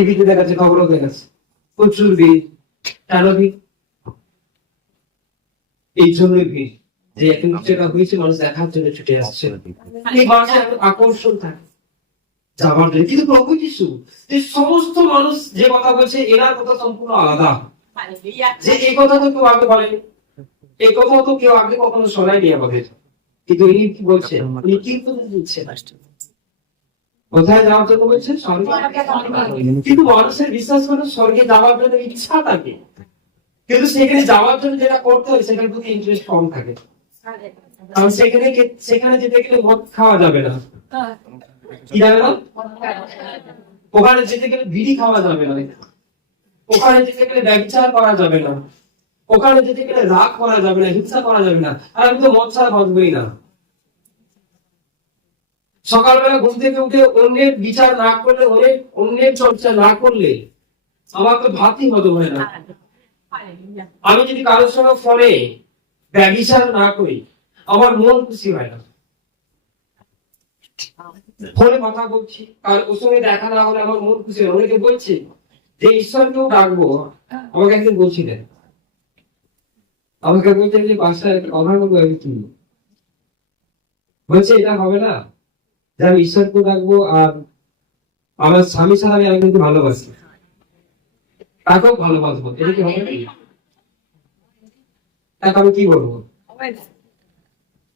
টিভিতে দেখাচ্ছে, খবরও দেখাচ্ছে, প্রচুর ভিড়। কেন ভিড়? এই জন্যই ভিড় যে এখন যেটা হয়েছে, মানুষ দেখার জন্য ছুটে আসছে। এই মানুষের একটা আকর্ষণ থাকে যাবার জন্য। কিন্তু প্রভু যিশু যে সমস্ত মানুষ যে কথা বলছে, এনার কথা সম্পূর্ণ আলাদা। যে এই কথা তো কেউ আগে বলেনি, এই কথা তো কেউ আগে কখনো শোনায়নি আমাদের। কিন্তু ইনি কি বলছেন? উনি কি বলছেন? কোথায় যাওয়ার জন্য বলছেন? স্বর্গে। কিন্তু মানুষের বিশ্বাস করে স্বর্গে যাওয়ার জন্য ইচ্ছা থাকে, কিন্তু সেখানে যাওয়ার জন্য যেটা করতে হয় সেটার প্রতি ইন্টারেস্ট কম থাকে। কারণ সেখানে যেতে গেলে মদ খাওয়া যাবে না। কি যাবে না? ওখানে যেতে গেলে বিড়ি খাওয়া যাবে না, ওখানে যেতে গেলে ব্যভিচার করা যাবে না, ওখানে যেতে গেলে রাগ করা যাবে না, হিংসা করা যাবে না। আর আমি তো মদ ছাড়া বাঁচবই না। সকালবেলা ঘুম থেকে উঠে অন্যের বিচার না করলে, অন্যের চর্চা না করলে আমার তো ভাতই হজম হয় না। আমি যদি কারোর সঙ্গে ফোনে ব্যভিচার না করি, আমার মন খুশি হয় না। ফোনে কথা বলছি আর ওর সঙ্গে দেখা না হলে আমার মন খুশি হয়। অনেকে বলছে যে ঈশ্বরকেও ডাকবো। আমাকে একদিন বলছিলেন, আমাকে বলছেন যে বাসায় কথা বলবো, আমি কি বলছে এটা হবে না যে আমি ঈশ্বরকেও ডাকবো আর আমার স্বামী ছাড়া আমি একজনকে ভালোবাসি, তাকেও ভালোবাসবো, এটা কি হবে? তাকে আমি কি বলবো?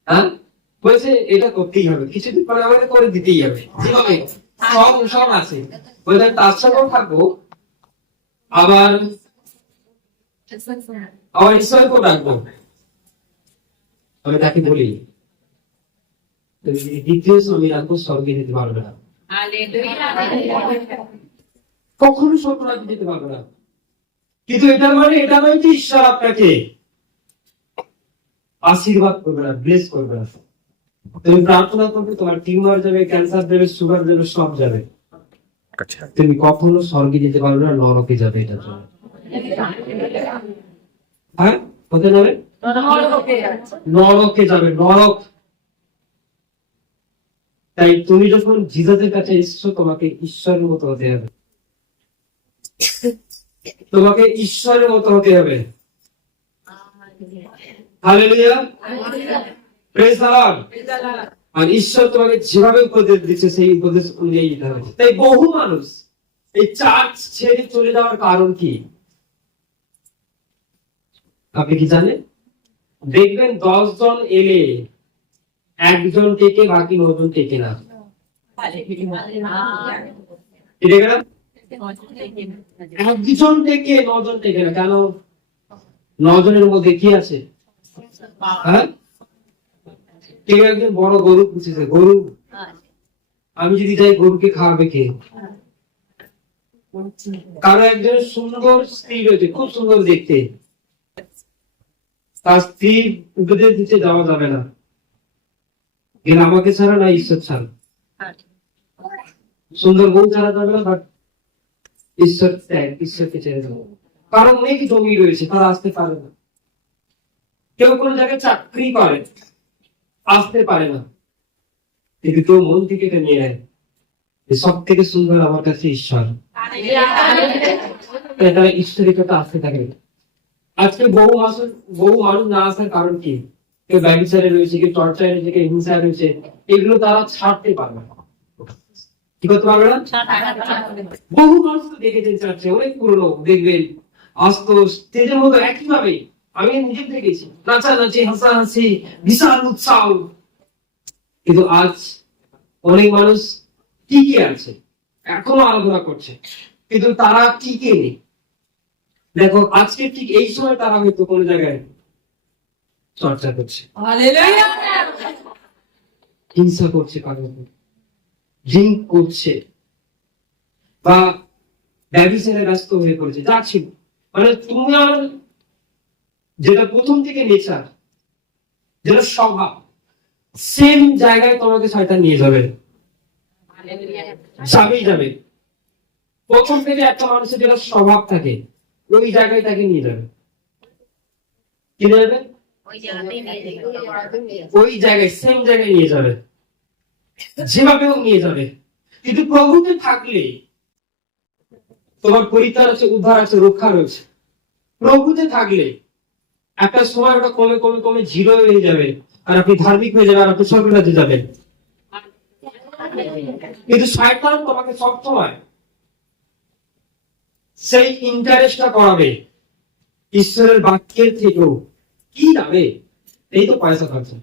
হ্যাঁ, বলছে এটা করতেই হবে, কিছুদিন পরে আমাকে করে দিতেই হবে। যেভাবে সব আছে, বলছে তার সঙ্গেও থাকবো, আবার ঈশ্বরকেও ডাকবো। আমি তাকে বলি দ্বিতীয় স্বামী রাখবো, স্বর্গে যেতে পারবে না, কখনো স্বর্গ রাখতে যেতে পারবে না। কিন্তু এটা মানে এটা নয় যে ঈশ্বর আপনাকে আশীর্বাদ করবে না, ব্লেস করবে না। তুমি প্রার্থনা করবে, তোমার টিউমার যাবে, ক্যান্সার যাবে, সুগার যাবে, সব যাবে, তুমি কখনো স্বর্গে যেতে পারবে না, নরকে যাবে। এটা জন্য হ্যাঁ, কোথায় যাবে? নরকে যাবে, নরক। তাই তুমি যখন জিসাসের কাছে এসছো, তোমাকে ঈশ্বরের মতো হতে হবে, তোমাকে ঈশ্বরের মতো হতে হবে। Hallelujah, praise the Lord. আর ঈশ্বর তোমাকে যেভাবে উপদেশ দিচ্ছে সেই উপদেশ অনুযায়ী যেতে হবে। তাই বহু মানুষ এই চার্চ ছেড়ে চলে যাওয়ার কারণ কি আপনি কি জানেন? দেখবেন 10 জন এলে একজন টেকে, বাকি 9 জন টেকে না। একজন টেকে, 9 জন টেকে না। কেন? 9 জনের মধ্যে কি আছে? হ্যাঁ, কেউ একজন বড় গরু পুষেছে, গরু। আমি যদি যাই, গরুকে খাওয়াবে কে? কারো একজন সুন্দর স্ত্রী রয়েছে, খুব সুন্দর দেখতে, তার স্ত্রী উপদেশ দিতে যাওয়া যাবে না, কিন্তু আমাকে ছাড়া না ঈশ্বর ছাড়া। সুন্দর বউ ছাড়া যাবে না, বাট ঈশ্বরকে ছেড়ে দেবো। কারণ অনেক জমি রয়েছে, তারা আসতে পারে না। কেউ কোন জায়গায় চাকরি করে, আসতে পারে না, কিন্তু কেউ মন থেকে এটা নিয়ে নেয়, সব থেকে সুন্দর আমার কাছে ঈশ্বর। তারা ঈশ্বরের কথা আসতে থাকে। আজকে বহু মানুষ না আসার কারণ কি? কেউ ব্যভিচারে রয়েছে, কেউ চর্চায় রয়েছে, কেউ হিংসায় রয়েছে। এগুলো তারা ছাড়তে পারবে না। কি করতে পারবে না? বহু মানুষ তো দেখেছেন চার্চে, অনেক পুরনো, দেখবেন আসতো স্টেজের মতো একইভাবে। আমি নিজে দেখেছি, নাচানাচি, হাসাহাসি, বিশাল উৎসাহ। কিন্তু আজ অনেক মানুষ টিকে আছে, এখনো আরাধনা করছে, কিন্তু তারা টিকে নেই। দেখো, আজকে ঠিক এই সময় তারা হয়তো কোন জায়গায় চর্চা করছে, হিংসা করছে, ড্রিঙ্ক করছে, বা ব্যভিচারে ব্যস্ত হয়ে পড়েছে, যা ছিল। মানে তোমার যেটা প্রথম থেকে নেচার, যেটা স্বভাব, সেম জায়গায় তোমাকে শয়তান নিয়ে যাবে, যাবে। প্রথম থেকে একটা মানুষের যেটা স্বভাব থাকে, ওই জায়গায় তাকে নিয়ে যাবে। কি যাবে? ওই জায়গায়, সেম জায়গায় নিয়ে যাবে, যেভাবে নিয়ে যাবে। কিন্তু প্রভুতে থাকলে তোমার পরিত্রাণ আছে, উদ্ধার আছে, রক্ষা রয়েছে। প্রভুতে থাকলে একটা সময় ওটা কমে কমে কমে জিরো হয়ে যাবে, আর আপনি ধার্মিক হয়ে যাবেন, আর আপনি স্বর্গের রাজ্যে যাবেন। কিন্তু শয়তান তোমাকে সবসময় সেই ইন্টারেস্টটা করাবে ঈশ্বরের বাক্যের থেকেও। কি দামে? এই তো পয়সা খরচা,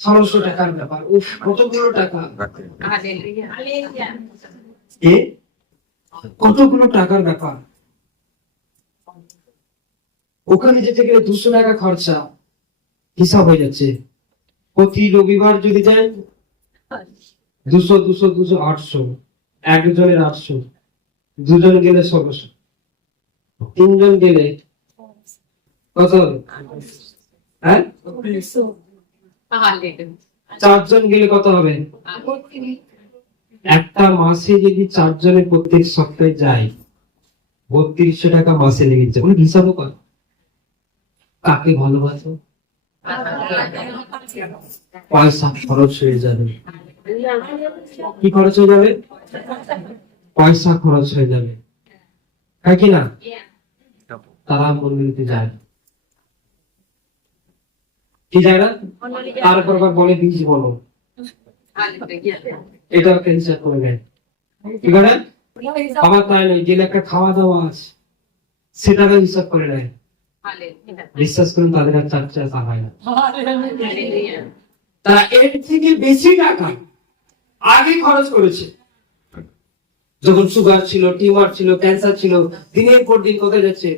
600 টাকার ব্যাপার, উফ কতগুলো টাকা, কতগুলো টাকার ব্যাপার। ওখানে যেতে গেলে 200 টাকা খরচা, হিসাব হয়ে যাচ্ছে। প্রতি রবিবার যদি যান 200 200 200 800, একজনের 800, দুজন গেলে 1600, তিনজন গেলে কত হবে? হ্যাঁ, 4জন গেলে কত হবে? একটা মাসে যদি 4 জনের প্রত্যেক সপ্তাহে যায়, 3200 টাকা মাসে লেগে যাচ্ছে। বলে হিসাবও কর, কাকে ভালোবাসো, পয়সা খরচ হয়ে যাবে। কি খরচ হয়ে যাবে? পয়সা খরচ হয়ে যাবে, তাই কি না? তারা মন্দিরে যায়, কি যায় না? তারপর আবার বলে বীজ বলো, এটা একটা হিসাব করে নেয়। কি করে? আবার তাই নয়, গেলে একটা খাওয়া দাওয়া আছে, সেটাকে হিসাব করে নেয়। বিশ্বাস করুন, তাদের আর চর্চা হয় না। তারা এর থেকে বেশি টাকা আগে খরচ করেছে। যখন সুগার ছিল, টিউমার ছিল, ক্যান্সার ছিল, দিনের পর দিন কোথায় যাচ্ছে,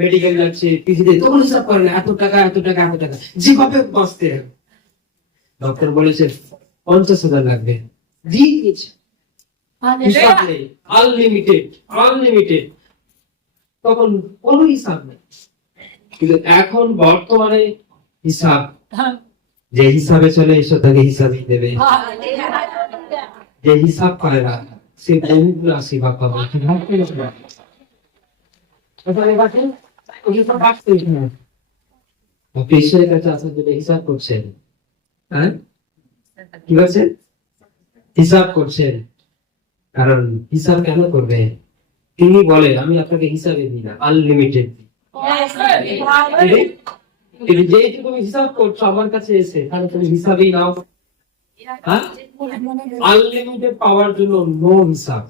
মেডিকেল যাচ্ছে, পিজিতে, তখন হিসাব করে না এত টাকা এত টাকা এত টাকা, যেভাবে বাঁচতে হবে। ডক্টর বলেছে 50,000 লাগবে, দিয়ে দিয়েছে, হিসাব নেই, আনলিমিটেড আনলিমিটেড, তখন কোনো হিসাব নেই। কিন্তু এখন বর্তমানে হিসাব, যে হিসাবে চলে ঈশ্বর তাকে হিসাবই দেবে, যে হিসাব করে না সে বহুগুলো আশীর্বাদ পাবে। ঈশ্বরের কাছে আসার জন্য হিসাব করছেন, হ্যাঁ কি বলছেন? হিসাব করছেন। কারণ হিসাব কেন করবে? তিনি বলে আমি আপনাকে হিসাবে দিই না, আনলিমিটেড দিই। যেহেতু তুমি হিসাব করছো আমার কাছে এসে, তাহলে তুমি হিসাবেই নাও। আনলিমিটেড পাওয়ার জন্য নো হিসাব।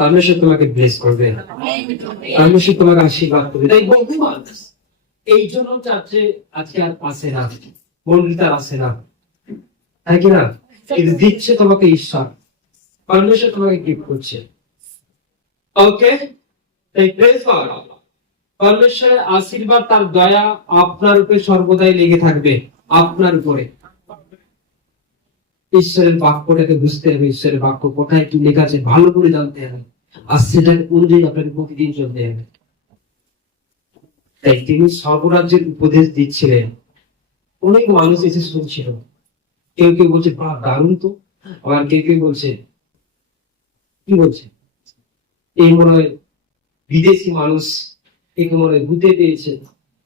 পরমেশ্বর তোমাকে ব্লেস করবে, পরমেশ্বর তোমাকে আশীর্বাদ করবে। তাই বহু মানুষ এই জন্য চাচ্ছে আজকে আর আসে না, মন্দির আসে না, তাই কি না? কিন্তু দিচ্ছে তোমাকে ঈশ্বর, পরমেশ্বর তোমাকে গিফট করছে। ওকে, তাই প্রেজ গড। পরমেশ্বরের আশীর্বাদ, তার দয়া আপনার উপরে সর্বদাই লেগে থাকবে, আপনার উপরে। ঈশ্বরের বাক্যটাকে বুঝতে হবে, ঈশ্বরের বাক্য কোথায় কি লেখা আছে ভালো করে জানতে হবে, আর সেটা অনুযায়ী আপনাকে প্রতিদিন চলতে হবে। তাই তিনি সর্বরাজ্যের উপদেশ দিচ্ছিলেন, অনেক মানুষ এসে শুনছিল। কেউ কেউ বলছে বাহ দারুণ তো, আবার কেউ কেউ বলছে কি বলছে, এই মনে হয় বিদেশি মানুষ, একে মনে হয় ভূতে পেয়েছে,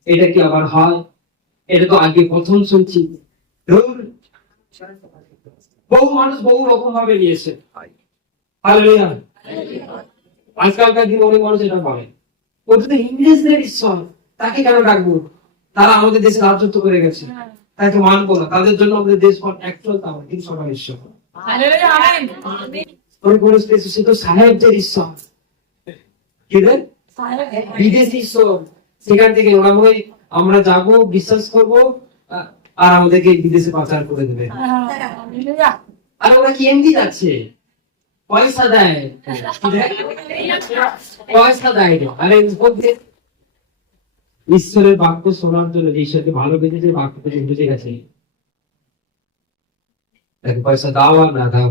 এটা কি আবার হয়? এটা তো আগে প্রথম শুনছি। বহু মানুষ বহু রকম ভাবে নিয়েছে। হালেলুয়া। আজকালকার দিনে অনেক মানুষ এটা বলে, ওটা তো ইংরেজদের ঈশ্বর, তাকে কেন ডাকবো? তারা আমাদের দেশে রাজত্ব করে গেছে, তাকে মানবো না, তাদের জন্য আমাদের দেশ অ্যাকচুয়াল তা কিন্তু সবার ঈশ্বর। সে তো সাহেবদের ঈশ্বর, কি রে বিদেশি ঈশ্বর। সেখান থেকে ওরা বলে আমরা যাবো, বিশ্বাস করবো, আর আমাদেরকে বিদেশে পাচার করে দেবে। আর ওরা কি এমনি যাচ্ছে, পয়সা দেয়, পয়সা দেয়। আরে ঈশ্বরের বাক্য শোনার জন্য, ঈশ্বরকে ভালোবেসেছে, বাক্যকে বুঝে গেছে, পয়সা দাও আর না দাও,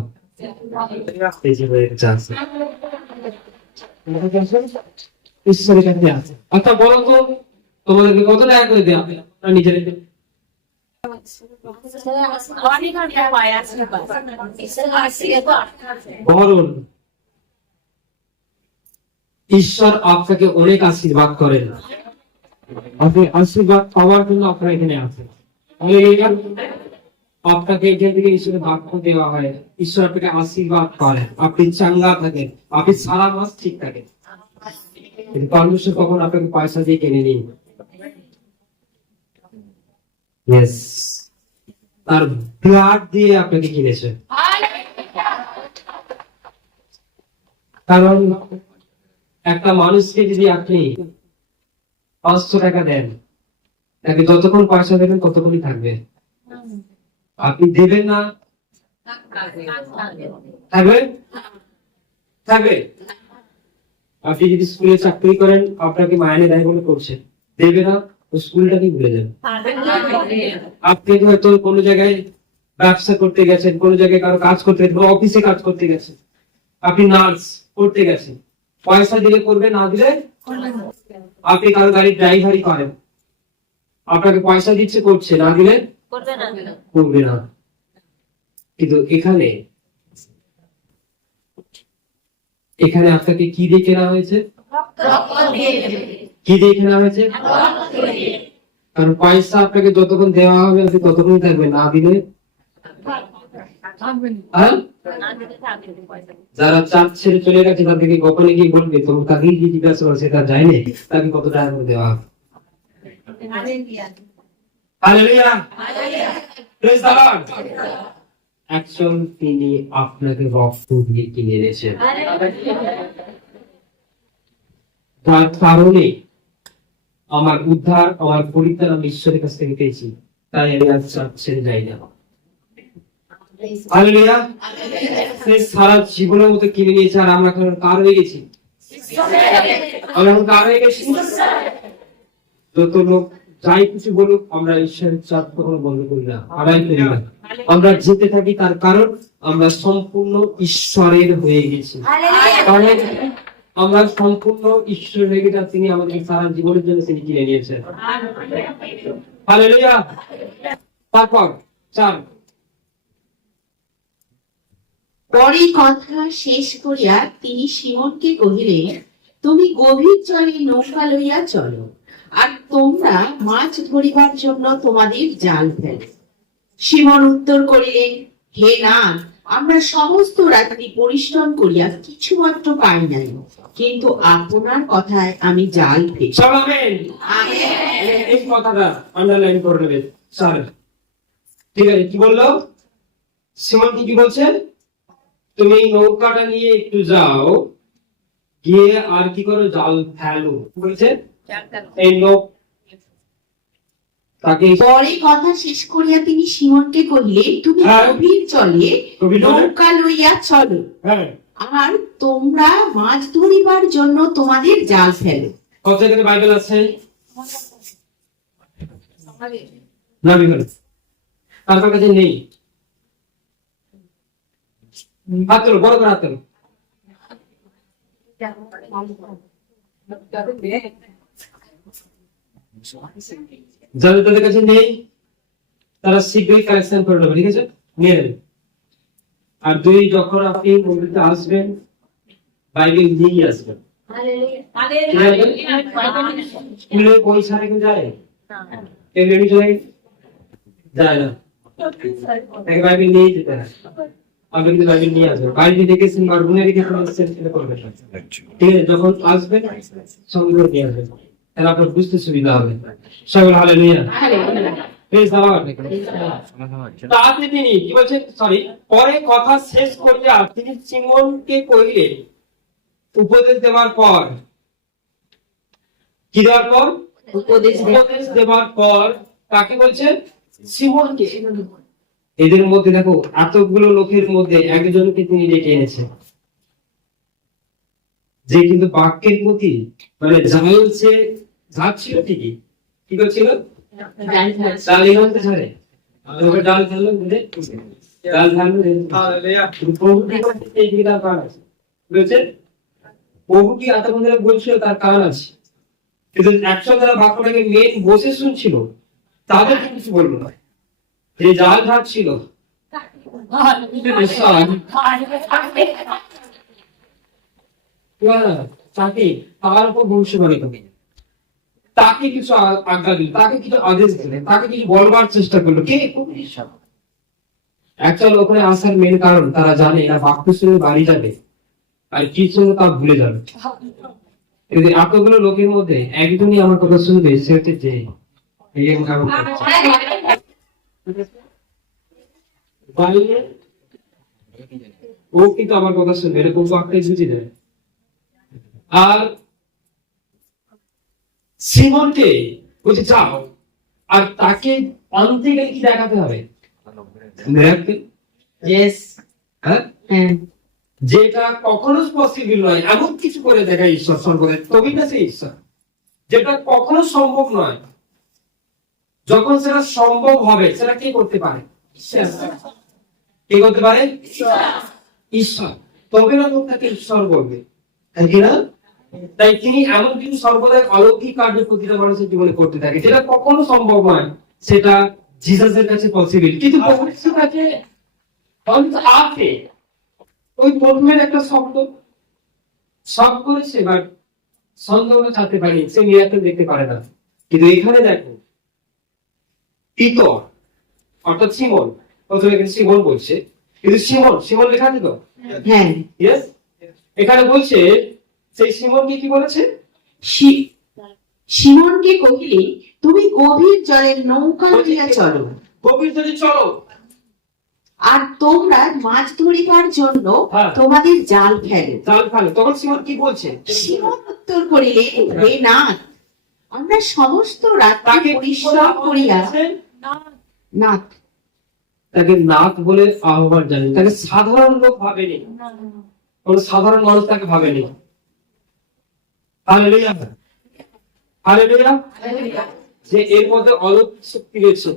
ঈশ্বরের কাছে আছে। অর্থাৎ বলো তো তোমাদেরকে কত টাকা করে দেওয়া নিজের বরণ। ঈশ্বর আপনাকে অনেক আশীর্বাদ করেন, আপনি আশীর্বাদ পাওয়ার জন্য আপনার এখানে আছেন। আপনাকে এখান থেকে ঈশ্বরের বাক্য দেওয়া হয়, ঈশ্বর আপনাকে আশীর্বাদ করেন, আপনি চাঙ্গা থাকেন, আপনি সারা মাস ঠিক থাকেন। কিন্তু পারমেশ্বর কখন আপনাকে পয়সা দিয়ে কিনে নিন। Yes, তার ব্লাড দিয়ে আপনাকে কিনেছে। কারণ একটা মানুষকে যদি আপনি 500 টাকা দেন, তাকে যতক্ষণ পয়সা দেবেন ততক্ষণই থাকবে। আপনি দেবেন না, থাকবে থাকবে। আপনি যদি স্কুলে চাকরি করেন, আপনাকে মাইনে দেয় বলে করছেন, দেবে না, তো স্কুলটাকেই ভুলে যান। আপনি হয়তো কোনো জায়গায় ব্যবসা করতে গেছেন, কোনো জায়গায় কারো কাজ করতে গেছেন, কোনো অফিসে কাজ করতে গেছেন, আপনি নার্স করতে গেছেন, পয়সা দিলে করবে, না দিলে। আপনি কারো গাড়ির ড্রাইভারি করেন, আপনাকে পয়সা দিচ্ছে, করছে, না দিলে করবে না। কিন্তু এখানে এখানে আপনাকে কি দিয়ে কেনা হয়েছে? কি দিয়ে কেনা হয়েছে? কারণ পয়সা আপনাকে যতক্ষণ দেওয়া হবে আপনি ততক্ষণ থাকবেন, না দিলে। যারা চার্চ ছেড়ে চলে গেছে তাদেরকে গোপনে গিয়ে বলবে, তো তাকে কি জিজ্ঞাসা করছে, তার যায়নি, তাকে কত টাকা করে দেওয়া হবে। Hallelujah, praise the Lord. একজন তিনি আপনাকে রক্ত দিয়ে কিনে এনেছেন, তার কারণে আমার উদ্ধার, আমার পরিত্রাণ আমি ঈশ্বরের কাছ থেকে পেয়েছি, তাই আমি আর চার্চ ছেড়ে যাই না। হালেলুয়া, সারা জীবনের মতো কিনে নিয়েছে, আর আমরা এখন কার হয়ে গেছি? আমরা এখন কার হয়ে গেছি? যত লোক যাই কিছু বলুক, আমরা ঈশ্বরের চাঁদ কখনো বন্ধ করি না, আড়াই করি না। আমরা যেতে থাকি, তার কারণ আমরা সম্পূর্ণ ঈশ্বরের হয়ে গেছি। কারণ আমরা সম্পূর্ণ ঈশ্বর হয়ে গেছি, তিনি আমাদের সারা জীবনের জন্য তিনি কিনে নিয়েছেন। হালেলুয়া। তারপর 4, পরে কথা শেষ করিয়া তিনি সিমনকে কহিলেন, তুমি গভীর জলে নৌকা লইয়া চলো, আর তোমরা মাছ ধরিবার জন্য তোমাদের জাল ফেলো। সিমন উত্তর করিলেন, হে নাথ, আমরা সমস্ত রাত্রি পরিশ্রম করিয়া কিছুমাত্র পাই নাই, কিন্তু আপনার কথায় আমি জাল ফেলি। এই কথাটা আন্ডারলাইন করে নেবেন স্যার। ঠিক আছে, কি বললো সিমন? কি বলছেন? তুমি এই নৌকাটা নিয়ে একটু যাও, গিয়ে আর কি করো, জাল ফেলো। বলছে এই লোক তাকে। পরে কথা শেষ করিয়া তিনি সিমনকে কহিলেন, তুমি গভীর জলে নৌকা লইয়া চলো, আর তোমরা মাছ ধরিবার জন্য তোমাদের জাল ফেলো। কত জায়গাতে বাইবেল আছে? না, বিবেল তার কাছে নেই। হাত তোলো, বড় করে হাত তোলো। যাদের তাদের কাছে নেই তারা শীঘ্রই কালেকশন করে নেবে, ঠিক আছে? নিয়ে নেবে। আর 2, যখন আপনি মন্দিরে আসবেন, বাইবেল নিয়ে আসবেন। স্কুলে বই ছাড়া কেউ যায়? এমনি যায় না, বাইবেল নিয়ে যেতে হয়। আপনি কিন্তু বাইবেল নিয়ে আসবেন, বাড়িতে দেখেছেন বা রুমে রেখেছেন, সেটা করবেন। ঠিক আছে, যখন আসবেন সঙ্গে নিয়ে আসবেন, তাহলে আপনার বুঝতে সুবিধা হবে। সকল হালেলুয়া, প্রেজ দ্য লর্ড। তাতে তিনি কি বলছেন? সরি, পরে কথা শেষ করিয়া তিনি সিমনকে কহিলেন, উপদেশ দেওয়ার পর, কি দেওয়ার পর? উপদেশ দেওয়ার পর কাকে বলছেন? সিমনকে। এদের মধ্যে দেখো, এতগুলো লোকের মধ্যে একজনকে তিনি ডেকে এনেছেন, যে কিন্তু বাক্যের প্রতি মানে জানছে, ছিল ঠিকই, কি করছিল? প্রভু কি এতক্ষণ বলছিল, তার কারণ আছে। কিন্তু একসঙ্গে তারা বাক্যটাকে মেন বসে শুনছিল, তাদের কিছু বলবো না। যে জাল ঘাটছিল, তাকে তার উপর ভবিষ্যৎবাণী করবে, তাকে কিছু আজ্ঞা দিল, তাকে কিছু আদেশ দিলেন, তাকে কিছু বলবার চেষ্টা করলো। কে? অ্যাকচুয়ালি ওখানে আসার মেন কারণ তারা জানে এরা বাক্যশ্রেণীর বাড়ি যাবে আর কি শুনবে তা ভুলে যাবে। কিন্তু এতগুলো লোকের মধ্যে একজনই আমার কথা শুনবে, সে হচ্ছে যে এই এমন বাইরে ও কিন্তু আমার কথা শুনবে, এরকম তো একটাই বুঝি দেয়। আর সিমনকে বলছে যাও, আর তাকে আনতে গেলে কি দেখাতে হবে? Miracle? Yes. হ্যাঁ, হ্যাঁ। যেটা কখনো পসিবল নয় এমন কিছু করে দেখা ঈশ্বর সর্বদা, তবেই না সে ঈশ্বর। যেটা কখনো সম্ভব নয়, যখন সেটা সম্ভব হবে সেটা কে করতে পারে? কে করতে পারে? ঈশ্বর। তবে না লোক তাকে ঈশ্বর বলবে, তাই কি না? তাই তিনি এমন কিছু সর্বদাই অলৌকিক কার্য প্রতিটা মানুষের জীবনে করতে থাকে, যেটা কখনো সম্ভব নয় সেটা জিসাসের কাছে পসিবল। কিন্তু পবিত্র কাছে আছে ওই প্রথমের একটা শব্দ সব করেছে, বাট সন্দেহ থাকতে পারে, সে মিরাকেল দেখতে পারে না। কিন্তু এখানে দেখো পিতর অর্থাৎ সিমন, প্রথমে এখানে সিমন বলছে, কিন্তু সিমন লেখা আছে তো? হ্যাঁ। ইয়েস, এখানে বলছে সেই সিমনকে কি বলেছে? সিমনকে কহিলে তুমি গভীর জলের নৌকা লইয়া চলো, গভীর যদি চলো, আর তোমরা মাছ ধরিবার জন্য হ্যাঁ। তোমাদের জাল ফেলো। জাল ফেলো। তখন সিমন কি বলছে? সিমন উত্তর করিলে, হে নাথ, আমরা সমস্ত রাত্রি তাকে পরিশ্রম করিয়া নাথ। তাকে নাথ বলে আহ্বান জানেন, তাকে সাধারণ লোক ভাবেনি, কোন সাধারণ মানুষ তাকে ভাবেনি। Hallelujah, hallelujah. যে এর মধ্যে অলৌকিক শক্তি রয়েছে,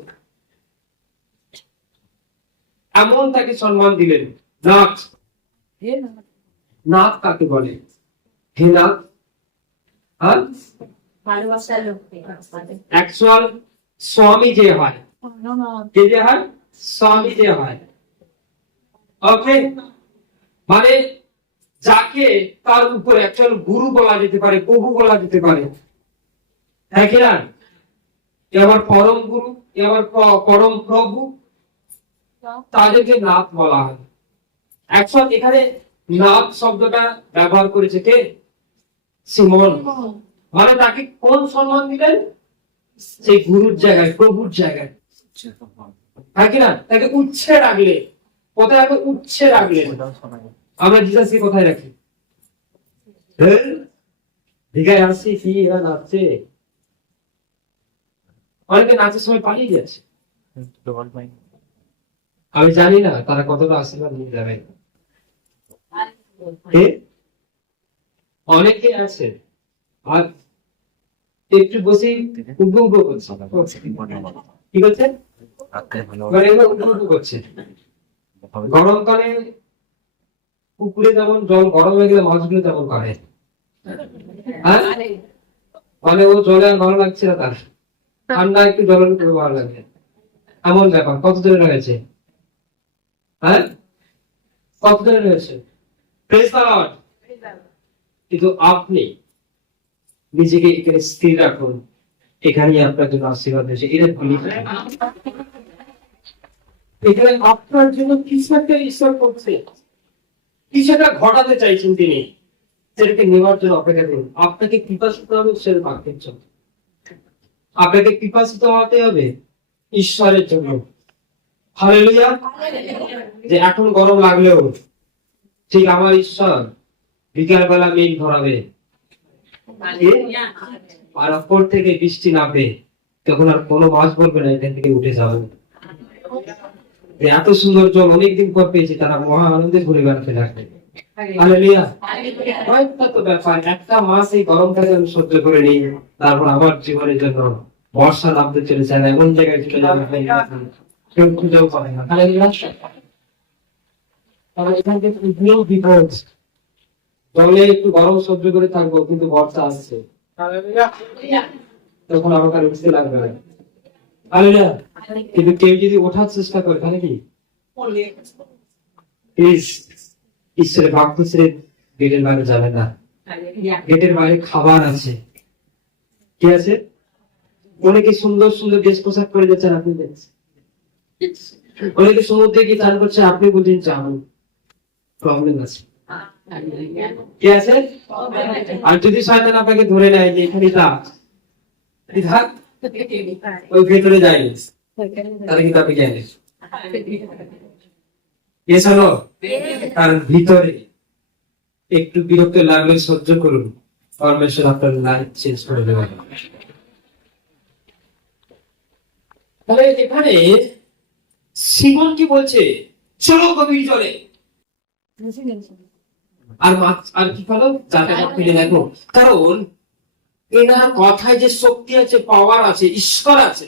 এমন তাকে সম্মান দিলেন। নাথ, নাথ কাকে বলে? হে নাথ, হ্যাঁ, ভালোবাসার লোক অ্যাকচুয়াল স্বামী যে হয়, কে যে হয়? স্বামী যে হয়। ওকে, মানে যাকে তার উপরে অ্যাকচুয়াল গুরু বলা যেতে পারে, প্রভু বলা যেতে পারে, হ্যাঁ কি না? এ আমার পরম গুরু, এ আমার পরম প্রভু, তাদেরকে নাথ বলা হয়। অ্যাকচুয়াল এখানে নাথ শব্দটা ব্যবহার করেছে কে? সিমন। মানে তাকে কোন সম্মান দিলেন? সেই গুরুর জায়গায়, প্রভুর জায়গায়, হ্যাঁ কি না? তাকে উচ্ছে রাখলে, কোথায় রাখবে? উচ্ছে রাখলে। আমরা জিসাসকে কোথায় রাখি? দীঘায় আসছি, কি এরা নাচছে, অনেকে নাচের সময় পালিয়ে যাচ্ছে। আমি জানি না তারা কতটা আশীর্বাদ নিয়ে যাবে। অনেকে আছে আর একটু বসে উগ্র করছে, কি করছে? উগ্র করছে। গরমকালে পুকুরে যেমন জল গরম হয়ে গেলে মাছগুলো তেমন কাটে, মানে ও জলে আর ভালো লাগছে না, তার ঠান্ডা একটু জলের উপরে ভালো লাগছে, এমন ব্যাপার। কত দূরে রয়েছে? হ্যাঁ, কত দূরে রয়েছে? Praise the Lord. কিন্তু আপনি নিজেকে এখানে স্থির রাখুন, এখানে আপনার জন্য আশীর্বাদ রয়েছে। এটা বলি এখানে আপনার জন্য কিছু একটা ঈশ্বর করছে, কিছু একটা ঘটাতে চাইছেন তিনি, সেটাকে নেওয়ার জন্য অপেক্ষা করুন। আপনাকে পিপাসিত হবে সেটা বাক্যের জন্য, আপনাকে পিপাসিত হতে হবে ঈশ্বরের জন্য। হালেলুয়া। যে এখন গরম লাগলেও ঠিক আমার ঈশ্বর বিকাল বেলা মেঘ ধরাবে, আর ওপর থেকে বৃষ্টি নামবে, তখন আর কোনো মাছ বলবে না এখান থেকে উঠে যাবে। এত সুন্দর জল অনেকদিন পর পেয়েছি, তারা মহা আনন্দে ঘুরে বেড়াতে লাগবে। হালেলুয়া। কয়েকটা তো ব্যাপার, একটা মাস এই গরমটাকে আমি সহ্য করে নিই, তারপর আমার জীবনের জন্য বর্ষা নামতে চলেছে, আর এমন জায়গায় চলে যাবে কেউ খুঁজেও পাবে না। হালেলুয়া। এখান থেকে বিপদ, জলে একটু গরম সহ্য করে থাকবো, কিন্তু বর্ষা আসছে, তখন আমাকে আর উঠতে লাগবে না। হালেলুয়া। কিন্তু কেউ যদি ওঠার চেষ্টা করে তাহলে কি ঈশ্বরের বাক্য ছেড়ে গেটের বাইরে যাবে না। গেটের বাইরে খাবার আছে, কি আছে? অনেকে সুন্দর সুন্দর ড্রেস পোশাক পরে যাচ্ছেন, আপনি অনেকে সমুদ্রে গিয়ে চান করছে, আপনি বলছেন যাবো, প্রবলেম আছে। কি আছে? আর যদি শয়তান আপনাকে ধরে নেয় যে এখানে থাক, ওই ভেতরে যায়নি, তাহলে কিন্তু আপনি জানেন এছাড়াও তার ভিতরে একটু বিরক্ত লাগলে সহ্য করুন, পরমেশ্বর আপনার লাইফ চেঞ্জ করে দেবে। তাহলে এখানে সিমন কি বলছে? চলো গভীর জলে। আর কি বলো? জায়গাটা ফেলে দেখো। কারণ এনার কথায় যে শক্তি আছে, পাওয়ার আছে, ঈশ্বর আছে,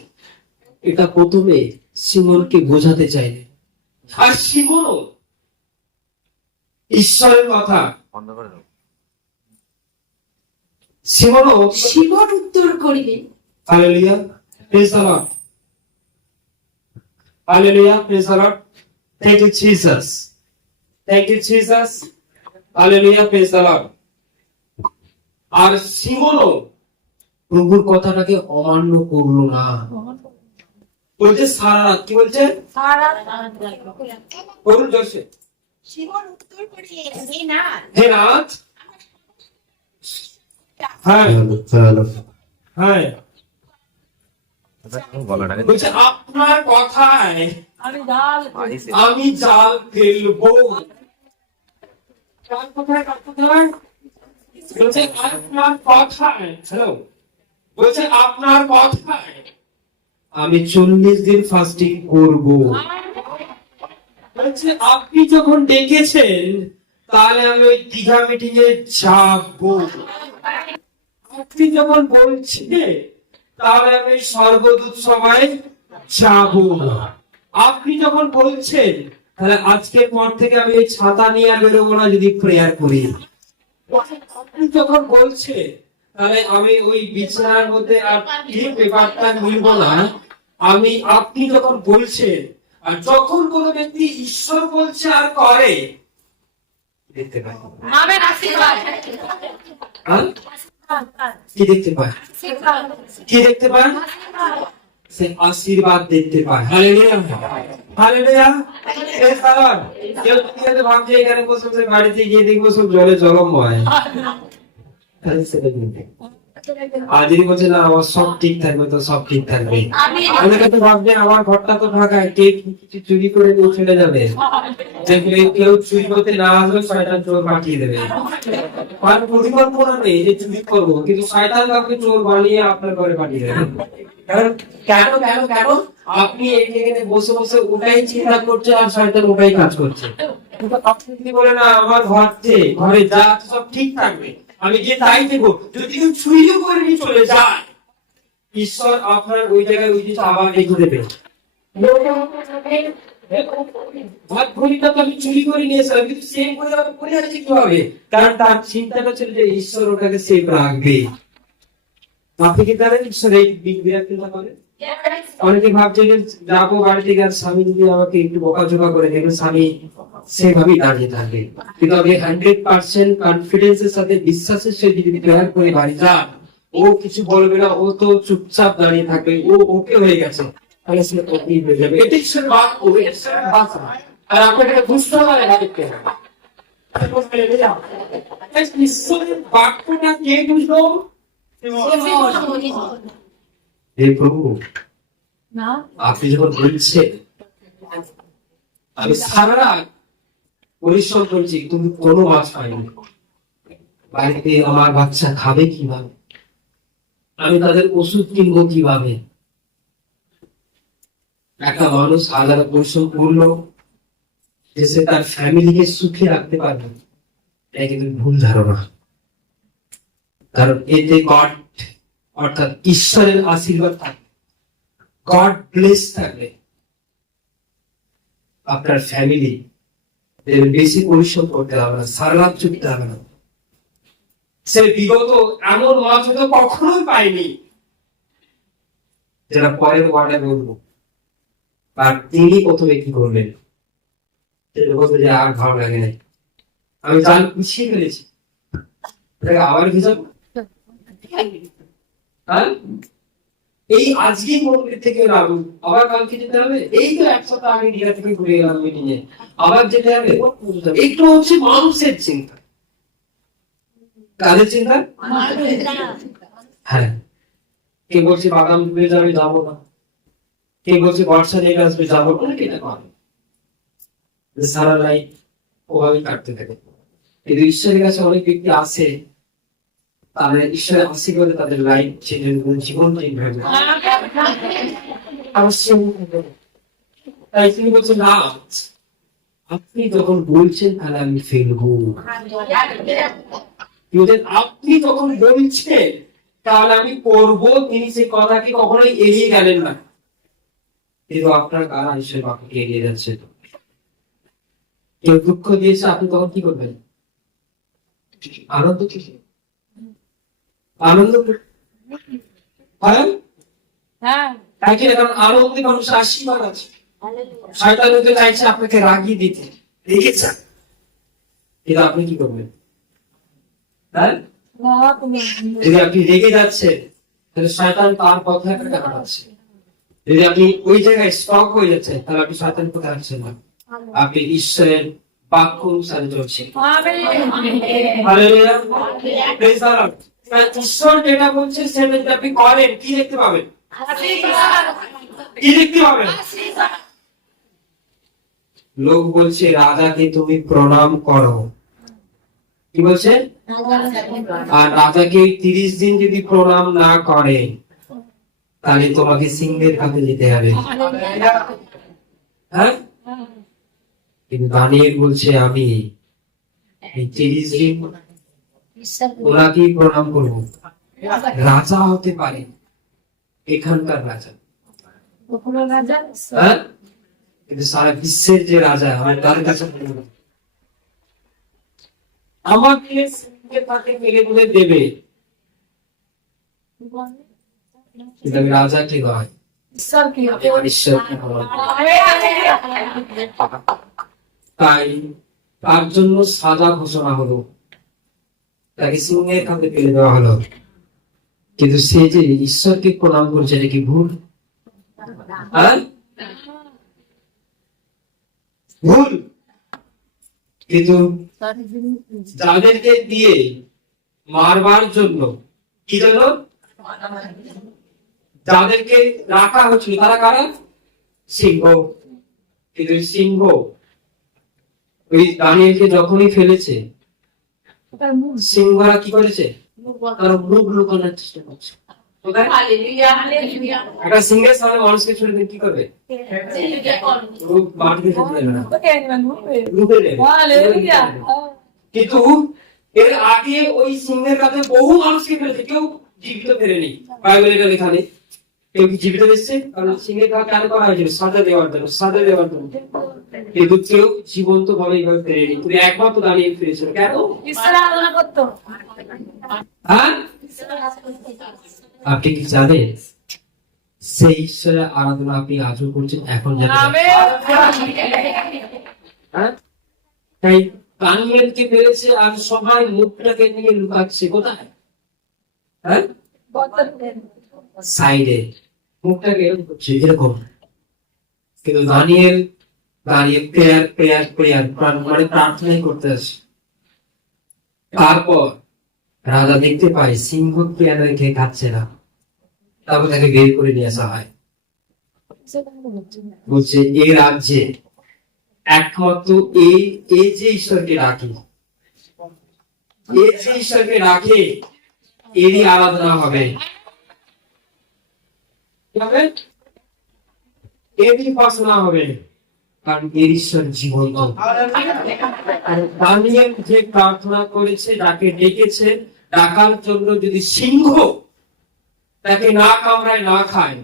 এটা প্রথমে সিমনকে বোঝাতে চাইলে। আর সিমনও ঈশ্বরের কথা, সিমন উত্তর করিলে, hallelujah, praise the Lord, hallelujah, praise the Lord, thank you Jesus, thank you Jesus, hallelujah, praise the Lord. আর সিমনও প্রভুর কথাটাকে অমান্য করলো না, বলছে সারা রাত, কি বলছে? বলুন জোরসে। সিমন উত্তর করিলে, হে নাথ, হে নাথ, হ্যাঁ হ্যাঁ, বলছে আপনার কথায় আমি জাল ফেলবো। কার কথায়? কার কথায়? বলছে আপনার কথায়, হ্যালো, বলছে আপনার কথায় আমি 40 দিন ফাস্টিং করব। বলছে আপনি যখন ডেকেছেন, তাহলে আমি ওই দীঘা মিটিং এ যাবো। আপনি যখন বলছেন, তাহলে আমি সর্বদূত সভায় যাব। আপনি যখন বলছেন, তাহলে আজকের পর থেকে আমি এই ছাতা নিয়ে আর বেরোবো না যদি প্রেয়ার করি। আপনি যখন বলছেন, তাহলে আমি ওই বিছানার মধ্যে আর পেপারটা নিব না। আপনি যখন বলছেন, আর যখন কোন ব্যক্তি ঈশ্বর বলছে আর করে, দেখতে পাই কি দেখতে পায়? কি দেখতে পায়? সে আশীর্বাদ দেখতে পায়। Hallelujah, hallelujah, praise the Lord. কেউ যদি হয়তো ভাবছে এখানে বসে বসে বাড়িতে গিয়ে দেখবো সব জলে জলময়, তাহলে সেটা কিন্তু আর যদি বলছে না আমার সব ঠিক থাকবে, তো সব ঠিক থাকবে। অনেকে তো ভাবছে আমার ঘরটা তো ফাঁকা, কে কিছু চুরি করে নিয়ে চলে যাবে, যে কেউ চুরি করতে না আসলে শয়তান চোর পাঠিয়ে দেবে। আর পরিকল্পনা নেই যে চুরি করবো, কিন্তু শয়তান কাউকে চোর বানিয়ে আপনার ঘরে পাঠিয়ে দেবে। কারণ কেন কেন কেন আপনি এখানে বসে বসে ওটাই চিন্তা করছেন, আর শয়তান ওটাই কাজ করছে। কিন্তু আপনি যদি বলেন না আমার ঘরে যা সব ঠিক থাকবে, আমি যে তাই দেবো, যদি কেউ চুরিও করে নিয়ে চলে যায়, ঈশ্বর আপনার ওই জায়গায় ওই জিনিস আবার রেখে দেবে। ঘড়িটা তো আমি চুরি করে নিয়েছিলাম, কিন্তু সেভ করে আমি পড়ে আছি কিভাবে? কারণ তার চিন্তাটা ছিল যে ঈশ্বর ওটাকে সেভ রাখবে। আপনি কি জানেন ঈশ্বর এই বিরাটটা করেন? অনেকে ভাবছে যে যাবো বাড়ি থেকে, আর স্বামী যদি আমাকে একটু বকাঝকা করে, দেখবেন স্বামী সেভাবেই দাঁড়িয়ে থাকবে। কিন্তু আপনি 100% কনফিডেন্সের সাথে, বিশ্বাসের সাথে যদি প্রেয়ার করে বাড়ি যান, ও কিছু বলবে না, ও তো চুপচাপ দাঁড়িয়ে থাকবে, ও ওকে হয়ে গেছে, তাহলে সে ওকে হয়ে যাবে। এটা ঈশ্বরের বাক্য, ঈশ্বরের ভাষা। আর আপনাকে এটা বুঝতে হবে না, দেখতে হবে। ঈশ্বরের বাক্যটা কে বুঝলো? হে প্রভু, আপনি যখন বলছেন, আমি সারা রাত পরিশ্রম করছি, তুমি কোনো মাছ পাইনি, বাড়িতে আমার বাচ্চা খাবে কিভাবে, আমি তাদের ওষুধ কিনবো কিভাবে? একটা মানুষ হাজার পরিশ্রম করলো যে সে তার ফ্যামিলিকে সুখে রাখতে পারবে, এটা কিন্তু ভুল ধারণা। কারণ এতে গড, অর্থাৎ ঈশ্বরের আশীর্বাদ থাকবে, গড ব্লেস থাকবে, আপনার ফ্যামিলি বেশি পরিশ্রম করতে হবে না, সারা রাত চুকতে হবে না। সে বিগত এমন মাছ হয়তো কখনোই পায়নি, যেটা পরের ওয়ার্ডে বলবো। আর তিনি প্রথমে কি করলেন? যে আর ভালো লাগে নাই, আমি জাল পিছিয়ে ফেলেছি, আবার ভিজাবো। এই আজকেই মন্দির থেকে রাখবো, আবার কালকে যেতে হবে, এই তো এক সপ্তাহ আগে দীঘা থেকে ঘুরে গেলাম মিটিং এ, আবার যেতে হবে। একটু হচ্ছে মানুষের চিন্তা, কাদের চিন্তা? হ্যাঁ, কে বলছে বাদাম ডুবে যাবে, যাবো না। কে বলছে বর্ষা লেগে আসবে, যাবো না। এটা পাবে সারা লাইফ ওভাবে কাটতে থাকে। কিন্তু ঈশ্বরের কাছে অনেক ব্যক্তি আছে, তাদের ঈশ্বরের আশীর্বাদে তাদের লাইফ চেঞ্জ হয়ে যাবে, জীবন চেঞ্জ হয়ে যাবে। তাই তিনি বলছেন না, আপনি যখন বলছেন তাহলে আমি ফেলবো, আপনি যখন বলছেন তাহলে আমি করবো, তিনি সেই কথাকে কখনোই এড়িয়ে গেলেন না। কিন্তু আপনার কারা ঈশ্বরের বাক্যকে এড়িয়ে যাচ্ছে। কেউ দুঃখ দিয়েছে, আপনি তখন কি করবেন? আনন্দ কিসে? আনন্দ কারণ আনন্দে মানুষের আশীর্বাদ আছে। শয়তান হতে চাইছে আপনাকে রাগিয়ে দিতে, রেখেছেন, কিন্তু আপনি কি করবেন? হ্যাঁ, যদি আপনি রেগে যাচ্ছেন তাহলে শয়তান তার পথে আপনাকে হারাচ্ছে। যদি আপনি ওই জায়গায় স্টক হয়ে যাচ্ছেন তাহলে আপনি শয়তান কোথায় হারছেন না, আপনি ঈশ্বরের বাক্য অনুসারে চলছেন। Hallelujah, praise the Lord. ঈশ্বর যেটা বলছে সেটা যদি আপনি করেন, কি দেখতে পাবেন? কি দেখতে পাবেন? লোক বলছে রাজাকে তুমি প্রণাম করো, কি বলছে? আর রাজাকে 30 দিন যদি প্রণাম না করে তাহলে তোমাকে সিংহের হাতে যেতে হবে। হ্যাঁ, কিন্তু দানিয়েল বলছে আমি এই 30 দিন ওনাকে প্রণাম করবো। রাজা হতে পারে, এখানকার রাজা, হ্যাঁ, কিন্তু সারা বিশ্বের যে রাজা, আমার তার কাছে আমাকে সিংহের হাতে ফেলে বলে দেবে, কিন্তু আমি রাজাকে নয়, আমার ঈশ্বরকে নয়। তাই তার জন্য সাজা ঘোষণা হলো, তাকে সিংহের হাতে ফেলে দেওয়া হলো। কিন্তু সে যে ঈশ্বরকে প্রণাম করছে, এটা কি ভুল? হ্যাঁ, ভুল। কিন্তু যাদেরকে দিয়ে মারবার জন্য, কি জন্য যাদেরকে রাখা হচ্ছিল তারা কারা? সিংহ। কিন্তু সিংহ ওই দানিয়েলকে যখনই ফেলেছে, সিংহরা কি করেছে? তারা মুখ লুকানোর চেষ্টা করছে। একটা সিংহের সামনে মানুষকে ছেড়ে দিয়ে কি করবে? মাটিতে ফেলে দেবে না, লুকে দেবে। কিন্তু এর আগে ওই সিংহের কাছে বহু মানুষকে ফেলেছে, কেউ জীবিত ফেরেনি। বাইবেলে এটা লেখা নেই কেউ কি জীবিত এসেছে, কারণ সিংহের কাছে কেন করা হয়েছিল? সাজা দেওয়ার জন্য, সাজা দেওয়ার জন্য। কিন্তু কেউ জীবন্ত ভাবে এইভাবে ফেরেনি, তুমি একমাত্র দাঁড়িয়ে ফিরেছিল। কেন? হ্যাঁ, আপনি কি জানেন সেই ঈশ্বরের আরাধনা আপনি আজও করছেন, এখন জানেন? হ্যাঁ, তাই দানিয়েলকে পেরেছে আর সবাই মুখটাকে নিয়ে লুকাচ্ছে কোথায়? হ্যাঁ, সাইডে মুখটাকে এরকম করছে, এরকম। কিন্তু দানিয়েল দাঁড়িয়ে প্রেয়ার প্রেয়ার প্রেয়ার মানে প্রার্থনাই করতে আসে। তারপর রাজা দেখতে পায় সিংহ পেয়ার রেখে খাচ্ছে না, তারপর তাকে বের করে নিয়ে আসা হয়। বলছে এই রাজ্যে একমাত্র এই যে ঈশ্বরকে ডাকে, এই যে ঈশ্বরকে ডাকে, এরই আরাধনা হবে, এরই উপাসনা হবে, কারণ এর ঈশ্বর জীবন্ত। দানিয়েল যে প্রার্থনা করেছে, যাকে ডেকেছে, ডাকার জন্য যদি সিংহ তাকে না কামড়ায়, না খায়,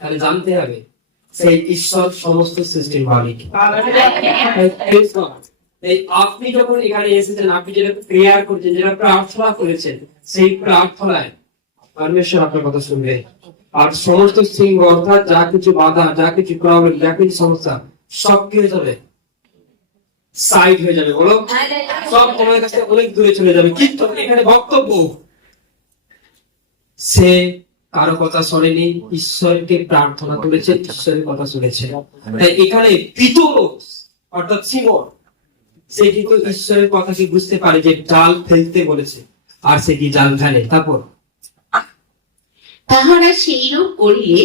তাহলে জানতে হবে সেই ঈশ্বর সমস্ত সৃষ্টির মালিক। এই আপনি যখন এখানে এসেছেন, আপনি যেটা প্রেয়ার করছেন, যেটা প্রার্থনা করেছেন, সেই প্রার্থনায় পরমেশ্বর আপনার কথা শুনবে। আর সমস্ত সিংহ অর্থাৎ যা কিছু বাধা, যা কিছু প্রবলেম, যা কিছু সমস্যা, সব কি হয়ে যাবে? সাইড হয়ে যাবে। বলো, সব তোমার কাছে অনেক দূরে চলে যাবে। কিন্তু এখানে বক্তব্য, সে কারো কথা শোনেনি, ঈশ্বরকে প্রার্থনা করেছে, ঈশ্বরের কথা শুনেছে। তাই এখানে পিতরস অর্থাৎ সিমন সে কিন্তু ঈশ্বরের কথাকে বুঝতে পারে যে জাল ফেলতে বলেছে, আর সে কি জাল ফেলে। তারপর তাহারা সেইরূপ করিলে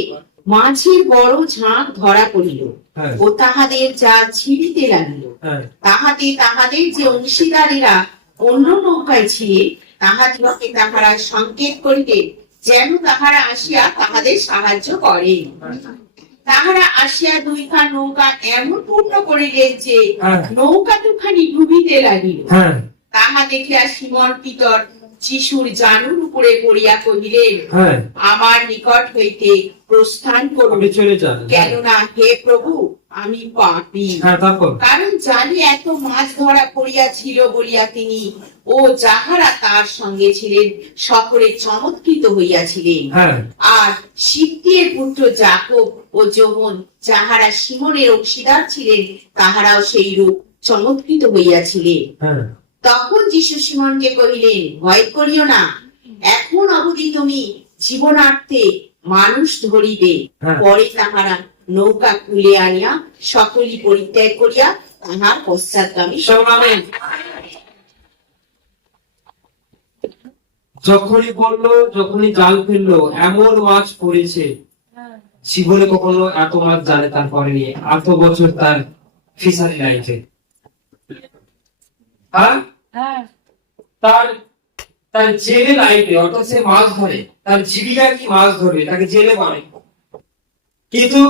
মাছের বড় ঝাঁক ধরা পড়িল হ্যাঁ ও তাহাদের জাল ছিঁড়িতে লাগিল। হ্যাঁ তাহাদের যে অংশীদারেরা অন্য নৌকায় ছিলেন তাহাদিগকে তাহারা সংকেত করিতে যেন তাহারা আসিয়া তাহাদের সাহায্য করে। তাহারা আসিয়া দুইখান নৌকা এমন পূর্ণ করিলেন যে হ্যাঁ নৌকা দুখানি ডুবিতে লাগিল। হ্যাঁ তাহা দেখিয়া সিমন পিতর যিশুর জানুর উপরে পড়িয়া কহিলেন, হ্যাঁ আমার নিকট হইতে প্রস্থান করুন, আপনি চলে যান। কেননা হে প্রভু আমি পাপী। হ্যাঁ তারপর কারণ জালে এত মাছ ধরা পড়িয়াছিল বলিয়া তিনি ও যাহারা তার সঙ্গে ছিলেন সকলে চমৎকৃত হইয়াছিলেন। হ্যাঁ আর সিদ্ধির পুত্র যাকব ও যোহন যাহারা সিমনের অংশীদার ছিলেন তাহারাও সেই রূপ চমৎকৃত হইয়াছিলেন। হ্যাঁ তখন যীশু সিমনকে কহিলেন, ভয় করিও না, এখন অবধি তুমি জীবনার্থে মানুষ ধরিবে। হ্যাঁ। পরে তাহারা নৌকা খুলে আনিয়া সকলই পরিত্যাগ করিয়া তাহার পশ্চাৎগামী আমেন। যখনই বললো, যখনই জাল ফেললো, এমন মাছ পড়েছে জীবনে কখনো এত মাছ জানে তার পরেনি, এত বছর তার ফিশারি লাইফে। হ্যাঁ তার তার জেলে লাইফে, অর্থাৎ সে মাছ ধরে, তার জীবিকা কি মাছ ধরবে, তাকে জেলে বানায়। কিন্তু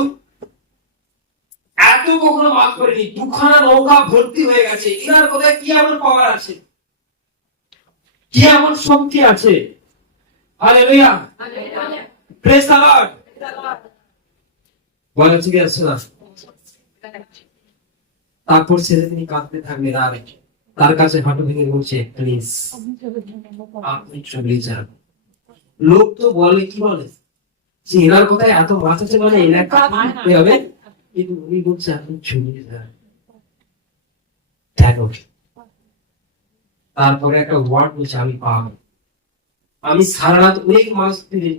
এত কখনো মাছ করেনি, দুখানা নৌকা ভর্তি হয়ে গেছে। এনার কোথায় কি এমন পাওয়ার আছে, কি এমন শক্তি আছে? Hallelujah, praise the Lord. বলা ঠিক আছে না? তারপর ছেড়ে তিনি কাঁদতে থাকলেন, আর তার কাছে হাঁটু ভেঙে বলছে, প্লিজ আপনি চলে যান। লোক তো বলে, কি বলে যে এনার কথায় এত মাছ আছে, মানে এনার কাঁদতে হবে, কিন্তু উনি বলছে আপনি চলে যান। দেখো তারপরে একটা ওয়ার্ড বলছে, আমি পাবো। আমি সারা রাত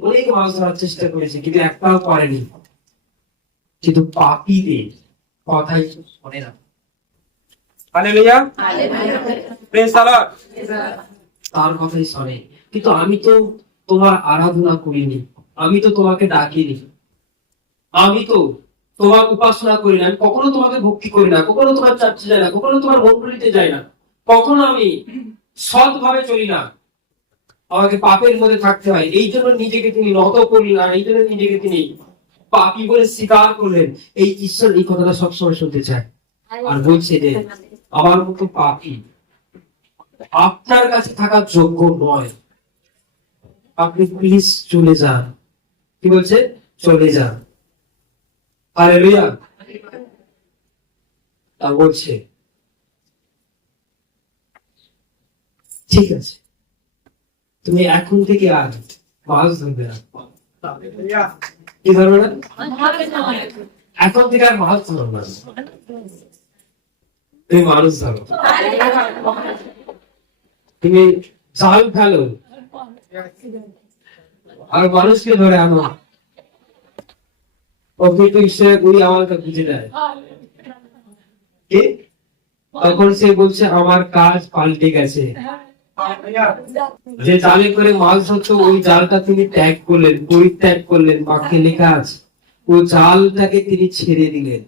অনেক মাছ ধরার চেষ্টা করেছি, কিন্তু একটাও পারেনি। কিন্তু পাপীদের কথাই শোনে না। Hallelujah, praise the Lord. তার কথাই শোনে। কিন্তু আমি তো তোমার আরাধনা করিনি, আমি তো তোমাকে ডাকিনি, আমি তো তোমার উপাসনা করি না, আমি কখনো তোমাকে ভক্তি করি না, কখনো তোমার চার্চে যাই না, কখনো তোমার মন্ডলীতে যাই না, কখনো আমি সৎ ভাবে চলি না। আমাকে পাপের মধ্যে থাকতে হয়, এই জন্য নিজেকে তিনি নত করি না, এই জন্য নিজেকে তিনি পাপী বলে স্বীকার করলেন। এই ঈশ্বর এই কথাটা সবসময় শুনতে চায়, আর বলছে যে আমার মতো পাপী আপনার কাছে থাকার যোগ্য নয়, আপনি প্লিজ চলে যান। কি বলছে? চলে যান। হালেলুয়া। তা বলছে ঠিক আছে, তুমি এখন থেকে আর মাছ ধরবে না। কি ধরবে না? এখন থেকে আর মাছ ধরবে না, তুমি মানুষ ধরো, তুমি জাল ফেলো, আর মানুষকে ধরে আনো। প্রকৃত ঈশ্বরের গুলি আমাকে বুঝে দেয়। তখন সে বলছে আমার কাজ পাল্টে গেছে। যে জালে করে মাছ ধরতো, ওই জালটা তিনি ত্যাগ করলেন, পরিত্যাগ করলেন। বাক্যে লেখা আছে ও জালটাকে তিনি ছেড়ে দিলেন।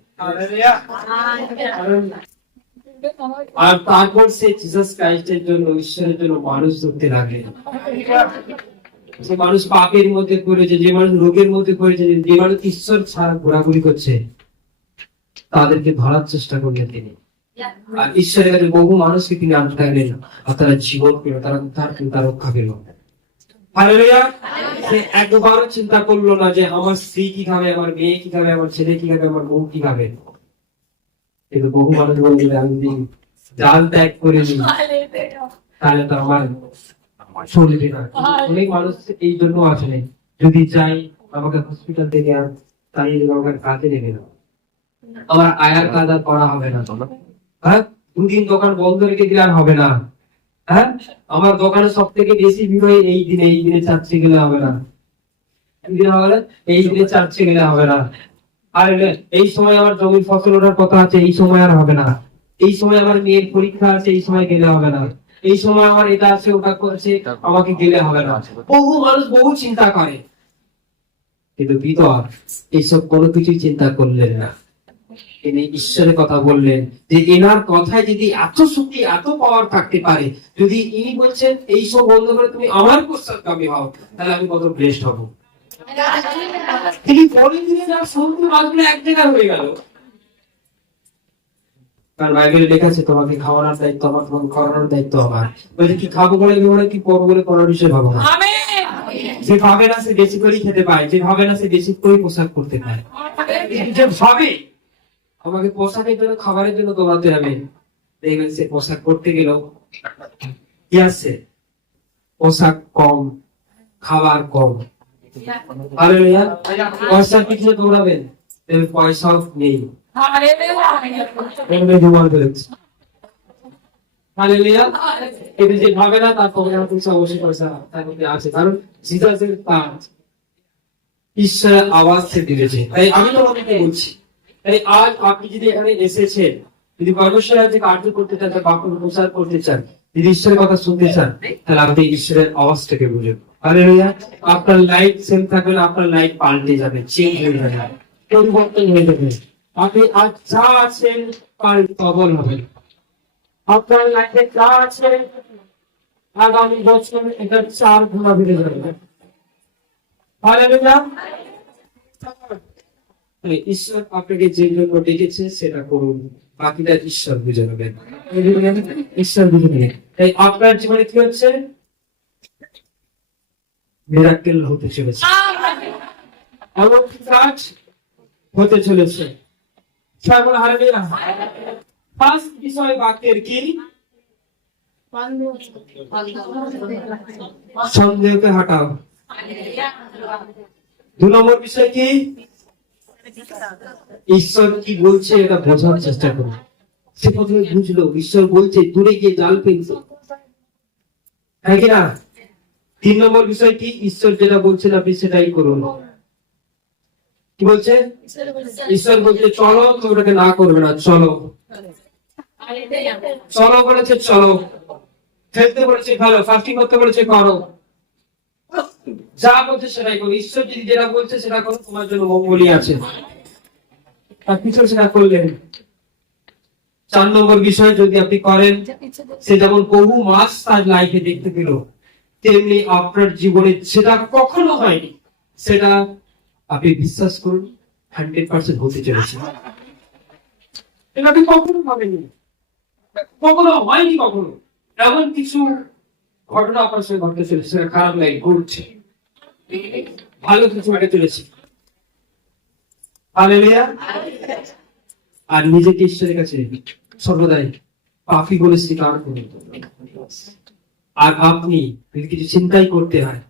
আর তারপর সে জিসাস ক্রাইস্টের জন্য, ঈশ্বরের জন্য মানুষ ধরতে লাগলেন। যে মানুষ পাপের মধ্যে পড়েছে, যে মানুষ রোগের মধ্যে পড়েছে, যে মানুষ ঈশ্বর ছাড়া ঘোরাঘুরি করছে, তাদেরকে ধরার চেষ্টা করলেন তিনি। আর ঈশ্বরের কাছে বহু মানুষকে তিনি আটকাইলেন, আর তারা জীবন পেল, তারা তার রক্ষা পেল। হালেলুয়া। সে একবারও চিন্তা করলো না যে আমার স্ত্রী কি খাবে, আমার মেয়ে কি খাবে, আমার ছেলে কি খাবে, আমার বউ কি খাবে। কিন্তু বহু মানুষ বলবে আমি যদি জাল ত্যাগ করে নিই তাহলে তো আমার চলবে না। অনেক মানুষ এই জন্য আসলে যদি যাই আমাকে হসপিটাল থেকে আর তাই আমাকে কাজে নেবে না, আমার আয়ার কাজ আর করা হবে না। হ্যাঁ, দুদিন দোকান বন্ধ রেখে দিলে আর হবে না। হ্যাঁ, আমার দোকানে সব থেকে বেশি ভিড় হয় এই দিনে চাচ্ছে গেলে হবে না। দিন হবে না, এই দিনে চার্চে গেলে হবে না, আর এই সময় আমার জমির ফসল ওঠার কথা আছে, এই সময় আর হবে না, এই সময় আমার মেয়ের পরীক্ষা আছে, এই সময় গেলে হবে না, এই সময় আমার এটা আছে ওটা করছে, আমাকে গেলে হবে না। বহু মানুষ বহু চিন্তা করে, কিন্তু ভিতর এইসব কোনো কিছুই চিন্তা করলেন না। তিনি ঈশ্বরের কথা বললেন যে এনার কথায় যদি এত শক্তি এত পাওয়ার থাকতে পারে, যদি ইনি বলছেন এই সব বন্ধ করে তুমি আমার পশ্চাৎগামী হও, তাহলে আমি কত ব্লেসড হব। তিনি বলেন দিলেন আর সমুদ্র মাছগুলো এক জায়গায় হয়ে গেল। কারণ বাইবেলে লেখা আছে তোমাকে খাওয়ানোর দায়িত্ব আমার, তোমাকে করানোর দায়িত্ব আমার। বলছে কি খাবো বলে কি করবো বলে কোনো বিষয় ভাবো না। যে ভাবে না সে বেশি করেই খেতে পায়, যে ভাবে না সে বেশি করেই পোশাক করতে পায়। যে ভাবে আমাকে পোশাকের জন্য খাবারের জন্য দৌড়াতে হবে, দেখবেন সে পোশাক করতে গেলেও কি আসছে, পোশাক কম, খাবার কম। হালেলুয়া। পয়সার পিছনে দৌড়াবেন, দেখবেন পয়সাও নেই। হালেলুয়া। কিন্তু যে ভাবে না তার পকেটে অবশ্যই পয়সা তার মধ্যে আছে, কারণ জিসাসের তার ঈশ্বরের আওয়াজ সে দিয়েছে। তাই আমি তোমাকে বলছি, তাই আজ আপনি যদি এখানে এসেছেন, যদি পরমেশ্বর রাজ্যে কার্য করতে চান, বাক্য প্রচার করতে চান, যদি ঈশ্বরের কথা শুনতে চান, তাহলে আপনি ঈশ্বরের আওয়াজটাকে বুঝুন। হালেলুয়া। আপনার লাইফ সেম থাকবে না, আপনার লাইফ পাল্টে যাবে, চেঞ্জ হয়ে যাবে, পরিবর্তন হয়ে যাবে। আপনি আজ যা আছেন তার প্রবল হবেন। আপনার লাইফে যা আছে আগামী বছর এটা 4 গুণা বেড়ে যাবে। হালেলুয়া। ঈশ্বর আপনাকে যে জন্য ডেকেছে সেটা করুন, বাকিটা ঈশ্বর বুঝে নেবেন। ঈশ্বর বুঝে নেবেন। তাই আপনার জীবনে কি হচ্ছে, মিরাকেল হতে চলেছে, অলৌকিক কাজ হতে চলেছে। সবাই হালেলুয়া। ফার্স্ট বিষয় বাক্যের কি, সন্দেহকে হটাও। 2 নম্বর বিষয় কি, ঈশ্বর কি বলছে এটা বোঝার চেষ্টা করুন। সে প্রথমে বুঝলো ঈশ্বর বলছে, দূরে গিয়ে জাল ফেলছে, হ্যাঁ কিনা। 3 নম্বর বিষয় কি, ঈশ্বর যেটা বলছেন আপনি সেটাই করুন। কি বলছে, ঈশ্বর বলছে চলো, তো ওটাকে না করবে না, চলো। চলো বলেছে চলো, খেলতে বলেছে খেলো, ফাস্টিং করতে বলেছে করো, যা বলছে সেটাই করো। ঈশ্বর যদি যেটা বলছে সেটা করো, তোমার জন্য মঙ্গলই আছে, তার পিছনে সেটা করলেন। 4 নম্বর বিষয় যদি আপনি করেন, সে যেমন বহু মাস তার লাইফে দেখতে পেল, তেমনি আপনার জীবনে সেটা কখনো হয়নি, সেটা আপনি বিশ্বাস করুন 100% হতে চলেছে। এটা আপনি কখনো ভাবেননি, কখনো হয়নি, কখনো এমন কিছু ঘটনা আপনার সঙ্গে ঘটতে চলেছে, সেটা খারাপ লাগে ঘটছে, ভালো কিছু ঘটে চলেছে। হালেলুয়া। আর নিজেকে ঈশ্বরের কাছে সর্বদাই পাপী বলে স্বীকার করুন। আর আপনি যদি কিছু চিন্তাই করতে হয়,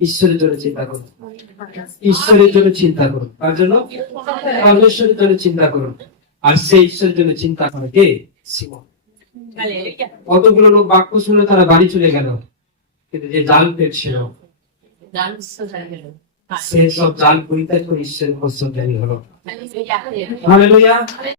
ঈশ্বরের জন্য চিন্তা করুন, ঈশ্বরের জন্য চিন্তা করুন। তার জন্য পরমেশ্বরের জন্য চিন্তা করুন। আর সেই ঈশ্বরের জন্য চিন্তা করে কে, সিমন। কতগুলো লোক বাক্য শুনে তারা বাড়ি চলে গেল, কিন্তু যে জাল পেটছিল সে সব জাল পরিত্যাগ করে ঈশ্বরের পশ্চাৎগামী হলো। হালেলুয়া।